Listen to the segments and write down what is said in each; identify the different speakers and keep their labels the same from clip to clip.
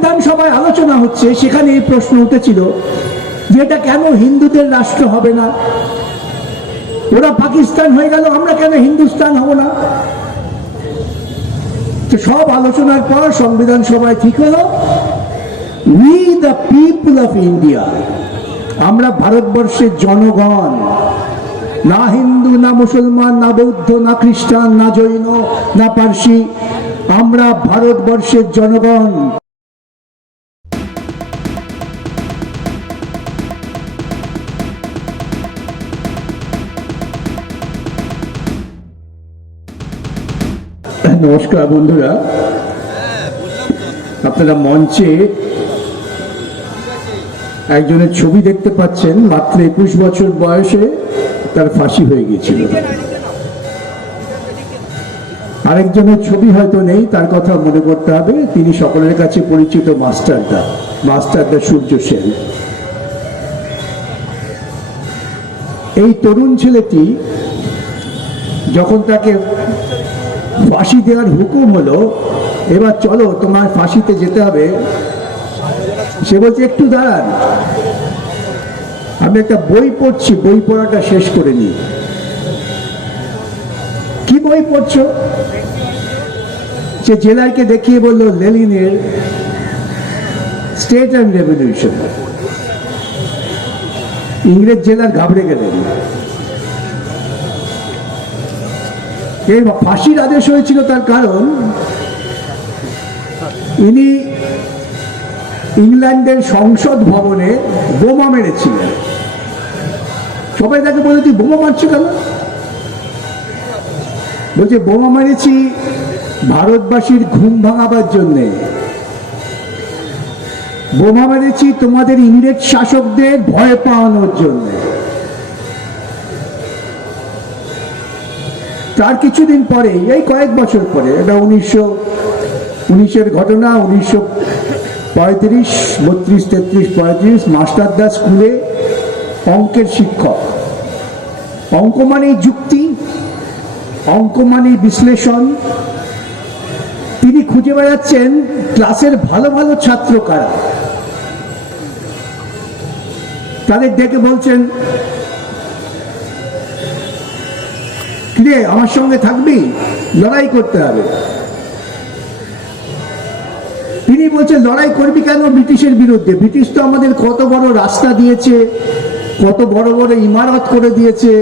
Speaker 1: সংবিধান সভায় আলোচনা হচ্ছে, সেখানে এই প্রশ্ন উঠেছিল যে এটা কেন হিন্দুদের রাষ্ট্র হবে না? ওরা পাকিস্তান হয়ে গেল, আমরা কেন হিন্দুস্তান হব না? সব আলোচনার পর সংবিধান সভায় ঠিক হলো we the people of India আমরা ভারতবর্ষের জনগণ, না হিন্দু, না মুসলমান, না বৌদ্ধ, না খ্রিস্টান, না জৈন, না পার্সি, আমরা ভারতবর্ষের জনগণ। নমস্কার বন্ধুরা। আপনারা মঞ্চে একজনের ছবি দেখতে পাচ্ছেন, মাত্র একুশ বছর বয়সে তার ফাঁসি হয়ে গিয়েছিল। আরেকজনের ছবি হয়তো নেই, তার কথা মনে করতে হবে। তিনি সকলের কাছে পরিচিত মাস্টারদা মাস্টারদা সূর্য সেন। এই তরুণ ছেলেটি যখন তাকে ফাঁসি দেওয়ার হুকুম হলো, এবার চলো, তোমার ফাঁসিতে যেতে হবে। সে বলছে, একটু দাঁড়ান। আমি একটা বই পড়ছি, বই পড়াটা শেষ করে নি কি বই পড়ছো? সে জেলারকে দেখিয়ে বলল, লেলিনের স্টেট অ্যান্ড রেভলিউশন। ইংরেজ জেলার ঘাবড়ে গেলেন। এই ফাঁসির আদেশ হয়েছিল তার কারণ, ইনি ইংল্যান্ডের সংসদ ভবনে বোমা মেরেছিলেন। সবাই তাকে বলে, তুই বোমা মারছো কেন? বলছে, বোমা মেরেছি ভারতবাসীর ঘুম ভাঙাবার জন্যে। বোমা মেরেছি তোমাদের ইংরেজ শাসকদের ভয় পাওয়ানোর জন্যে। তার কিছুদিন পরে, এই কয়েক বছর পরে, এটা উনিশশো, উনিশের ঘটনা, উনিশশো পঁয়ত্রিশ, বত্রিশ, তেত্রিশ, পঁয়ত্রিশ, মাস্টারদা স্কুলে অঙ্কের শিক্ষক। অঙ্ক মানেই যুক্তি, অঙ্ক মানেই বিশ্লেষণ। তিনি খুঁজে বেড়াচ্ছেন ক্লাসের ভালো ভালো ছাত্র কারা। তাদের ডেকে বলছেন কিরে আমার সঙ্গে থাকবি, লড়াই করতে হবে। তিনি বলছেন, লড়াই করবি কেন ব্রিটিশের বিরুদ্ধে? ব্রিটিশ তো আমাদের কত বড় রাস্তা দিয়েছে, কত বড় বড় ইমারত করে দিয়েছে।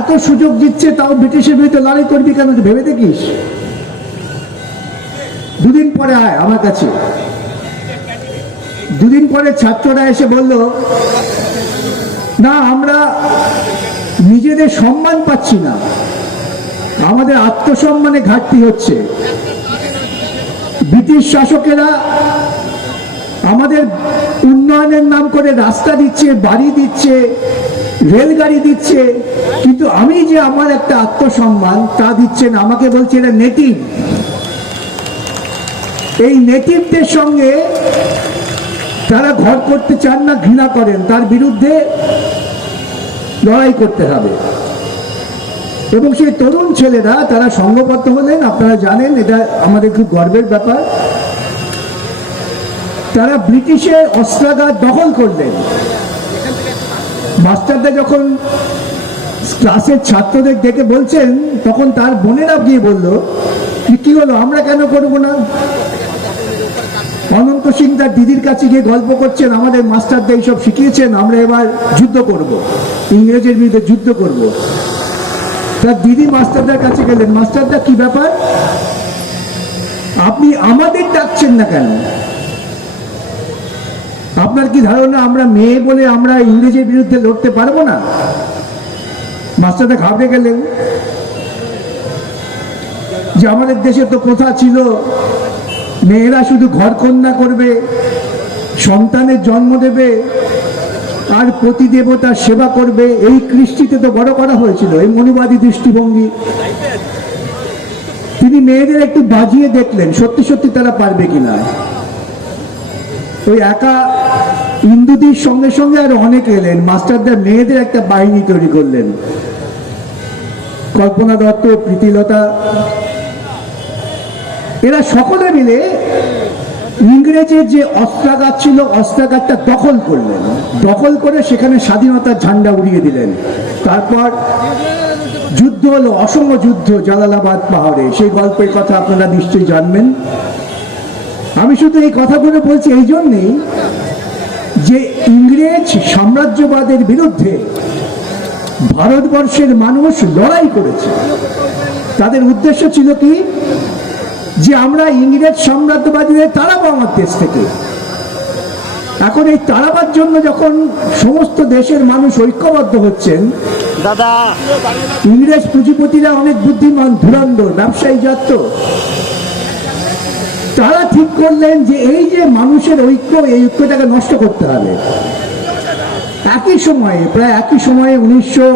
Speaker 1: এত সুযোগ দিচ্ছে, তাও ব্রিটিশের বিরুদ্ধে লড়াই করবি কেন? ভেবে দেখিস? দুদিন পরে আয় আমার কাছে। দুদিন পরে ছাত্ররা এসে বলল, না, আমরা নিজেদের সম্মান পাচ্ছি না। আমাদের আত্মসম্মানে ঘাটতি হচ্ছে। ব্রিটিশ শাসকেরা আমাদের উন্নয়নের নাম করে রাস্তা দিচ্ছে, বাড়ি দিচ্ছে, রেলগাড়ি দিচ্ছে, কিন্তু আমি যে আমার একটা আত্মসম্মান, তা দিচ্ছেন, আমাকে বলছে এটা নেটিভ। এই নেটিভদের সঙ্গে তারা ঘর করতে চান না, ঘৃণা করেন। তার বিরুদ্ধে লড়াই করতে হবে। এবং সেই তরুণ ছেলেরা, তারা সঙ্গবদ্ধ হলেন, আপনারা জানেন, এটা আমাদের খুব গর্বের ব্যাপার। তারা ব্রিটিশের অস্ত্রাগার দখল করলেন। মাস্টারদা যখন ক্লাসের ছাত্রদের ডেকে বলছেন, তখন তার বোনেরা গিয়ে বলল যে কি হলো? আমরা কেন করব না? অনন্ত সিং তার দিদির কাছে গিয়ে গল্প করছেন, আমাদের মাস্টারদা এইসব শিখিয়েছেন, আমরা এবার যুদ্ধ করব। ইংরেজের বিরুদ্ধে যুদ্ধ করব। তার দিদি মাস্টারদার কাছে গেলেন, মাস্টারদা, কি ব্যাপার? আপনি আমাদের ডাকছেন না কেন? আপনার কি ধারণা আমরা মেয়ে বলে আমরা ইংরেজের বিরুদ্ধে লড়তে পারব না? মাস্টারদা ঘাবড়ে গেলেন, যে আমাদের দেশে তো প্রথা ছিল মেয়েরা শুধু ঘর কন্যা করবে, সন্তানের জন্ম দেবে, আর প্রতি দেবতার সেবা করবে, এই কৃষ্টিতে তো বড় করা হয়েছিল, এই মনুবাদী দৃষ্টিভঙ্গি। তিনি মেয়েদের একটু বাজিয়ে দেখলেন, সত্যি সত্যি তারা পারবে কিনা। ওই একা ইন্দুদির সঙ্গে সঙ্গে আর অনেক এলেন মাস্টারদের মেয়েদের একটা বাহিনী তৈরি করলেন। কল্পনা দত্ত, প্রীতিলতা এরা সকলে মিলে ইংরেজের যে অস্ত্রাগার ছিল অস্ত্রাগারটা দখল করলেন। দখল করে সেখানে স্বাধীনতার ঝান্ডা উড়িয়ে দিলেন। তারপর যুদ্ধ হলো অসম যুদ্ধ, জালালাবাদ পাহাড়ে। সেই গল্পের কথা আপনারা নিশ্চয়ই জানবেন। আমি শুধু এই কথাগুলো বলছি এই জন্যেই যে ইংরেজ সাম্রাজ্যবাদের বিরুদ্ধে ভারতবর্ষের মানুষ লড়াই করেছে। তাদের উদ্দেশ্য ছিল কি? যে আমরা ইংরেজ সাম্রাজ্যবাদীদের তাড়াবো আমার দেশ থেকে। এখন এই তাড়াবার জন্য যখন সমস্ত দেশের মানুষ ঐক্যবদ্ধ হচ্ছেন
Speaker 2: দাদা।
Speaker 1: ইংরেজ পুঁজিপতিরা অনেক বুদ্ধিমান ধুরন্ধর ব্যবসায়ী জাত তারা ঠিক করলেন যে এই যে মানুষের ঐক্য এই ঐক্যটাকে নষ্ট করতে হবে। একই সময়ে প্রায় একই সময়ে উনিশশো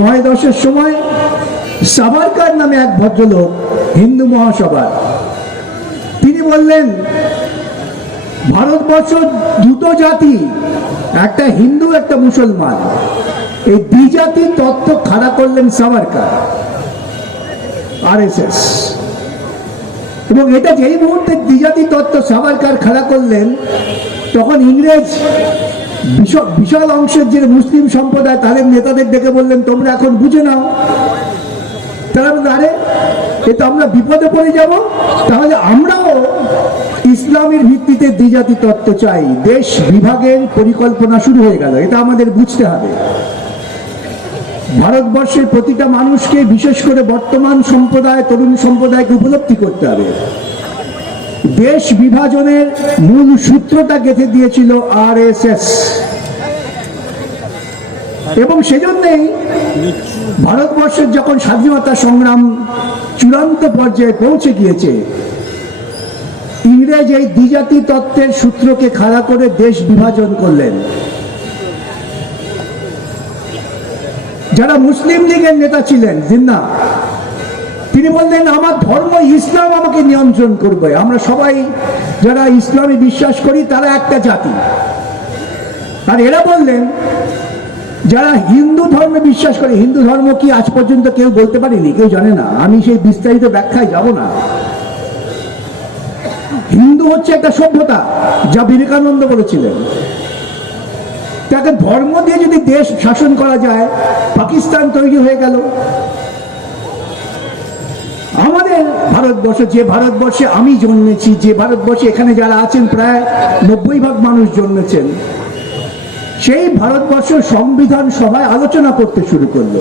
Speaker 1: নয় দশের সময় সাভারকার নামে এক ভদ্রলোক হিন্দু মহাসভার তিনি বললেন, ভারতবর্ষ দুটো জাতি, একটা হিন্দু, একটা মুসলমান। এই দ্বিজাতি তত্ত্ব খাড়া করলেন সাভারকার, আরএসএস। এবং এটা যেই মুহূর্তে দ্বিজাতি তত্ত্ব সাভারকার খাড়া করলেন, তখন ইংরেজ বিশ- বিশাল অংশের যে মুসলিম সম্প্রদায়, তাদের নেতাদের ডেকে বললেন, তোমরা এখন বুঝে নাও তারা বলল, আরে এ তো আমরা বিপদে পড়ে যাব। তাহলে আমরাও ইসলামের ভিত্তিতে দ্বিজাতি তত্ত্ব চাই। দেশ বিভাগের পরিকল্পনা শুরু হয়ে গেল এটা আমাদের বুঝতে হবে। ভারতবর্ষের প্রতিটা মানুষকে বিশেষ করে বর্তমান সম্প্রদায় তরুণ সম্প্রদায়কে উপলব্ধি করতে হবে। দেশ বিভাজনের মূল সূত্রটা গেঁথে দিয়েছিল আর এবং সেজন্যই ভারতবর্ষের যখন স্বাধীনতা সংগ্রাম চূড়ান্ত পর্যায়ে পৌঁছে গিয়েছে, ইংরেজ এই দ্বিজাতি তত্ত্বের সূত্রকে খাড়া করে দেশ বিভাজন করলেন। যারা মুসলিম লীগের নেতা ছিলেন, জিন্না, তিনি বললেন, আমার ধর্ম ইসলাম আমাকে নিয়ন্ত্রণ করবে। আমরা সবাই যারা ইসলামে বিশ্বাস করি, তারা একটা জাতি। আর এরা বললেন যারা হিন্দু ধর্মে বিশ্বাস করে, হিন্দু ধর্ম কি আজ পর্যন্ত কেউ বলতে পারেনি? কেউ জানে না। আমি সেই বিস্তারিত ব্যাখ্যায় যাব না। হিন্দু হচ্ছে একটা সভ্যতা, যা বিবেকানন্দ বলেছিলেন। তাকে ধর্ম দিয়ে যদি দেশ শাসন করা যায়, পাকিস্তান তৈরি হয়ে গেল। আমাদের ভারতবর্ষ, যে ভারতবর্ষে আমি জন্মেছি, যে ভারতবর্ষে এখানে যারা আছেন, প্রায় নব্বই ভাগ মানুষ জন্মেছেন। সেই ভারতবর্ষ সংবিধান সভায় আলোচনা করতে শুরু করল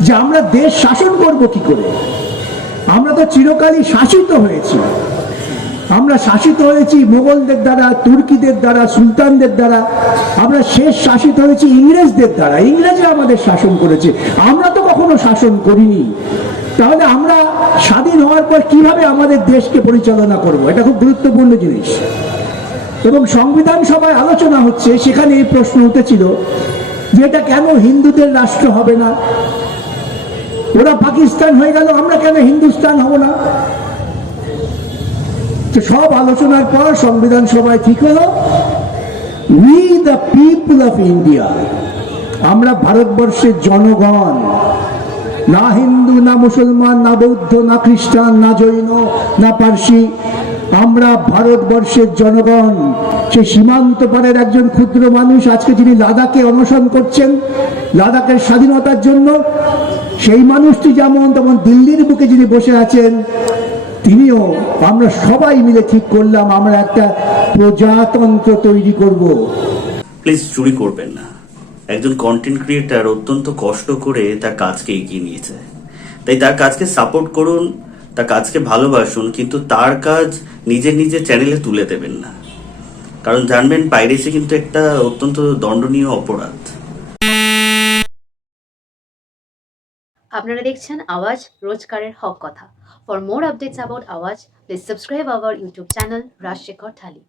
Speaker 1: যে আমরা দেশ শাসন করব কি করে? আমরা তো চিরকালই শাসিত হয়েছি। আমরা শাসিত হয়েছি মোগলদের দ্বারা, তুর্কিদের দ্বারা, সুলতানদের দ্বারা। আমরা শেষ শাসিত হয়েছি ইংরেজদের দ্বারা। ইংরেজরা আমাদের শাসন করেছে। আমরা তো কখনো শাসন করিনি। তাহলে আমরা স্বাধীন হওয়ার পর কীভাবে আমাদের দেশকে পরিচালনা করব? এটা খুব গুরুত্বপূর্ণ জিনিস। এবং সংবিধান সভায় আলোচনা হচ্ছে, সেখানে এই প্রশ্ন উঠেছিল যে এটা কেন হিন্দুদের রাষ্ট্র হবে না? ওরা পাকিস্তান হয়ে গেল, আমরা কেন হিন্দুস্তান হব না? সব আলোচনার পর সংবিধান সভায় ঠিক হলো we the people of India আমরা ভারতবর্ষের জনগণ, না হিন্দু, না মুসলমান, না বৌদ্ধ, না খ্রিস্টান, না জৈন, না পার্সি আমরা ভারতবর্ষের জনগণ সে সীমান্ত পারের একজন ক্ষুদ্র মানুষ আজকে যিনি লাদাখে অনশন করছেন, লাদাখের স্বাধীনতার জন্য, সেই মানুষটি যেমন তেমন দিল্লির বুকে যিনি বসে আছেন, তিনিও আমরা সবাই মিলে ঠিক করলাম, আমরা একটা প্রজাতন্ত্র তৈরি করব।
Speaker 3: প্লিজ চুরি করবেন না। একজন কন্টেন্ট ক্রিয়েটার অত্যন্ত কষ্ট করে তার কাজকে এগিয়ে নিয়েছে। তাই তার কাজকে সাপোর্ট করুন, তার কাজকে ভালোবাসুন, কিন্তু তার কাজ নিজের নিজের চ্যানেলে তুলে দেবেন না। কারণ জানবেন পাইরেসি কিন্তু একটা অত্যন্ত দণ্ডনীয় অপরাধ।
Speaker 4: আপনারা দেখছেন আওয়াজ রোজকারের হক কথা। ফর মোর আপডেটস অ্যাবাউট আওয়াজ please subscribe our YouTube channel Rajshekhar Thali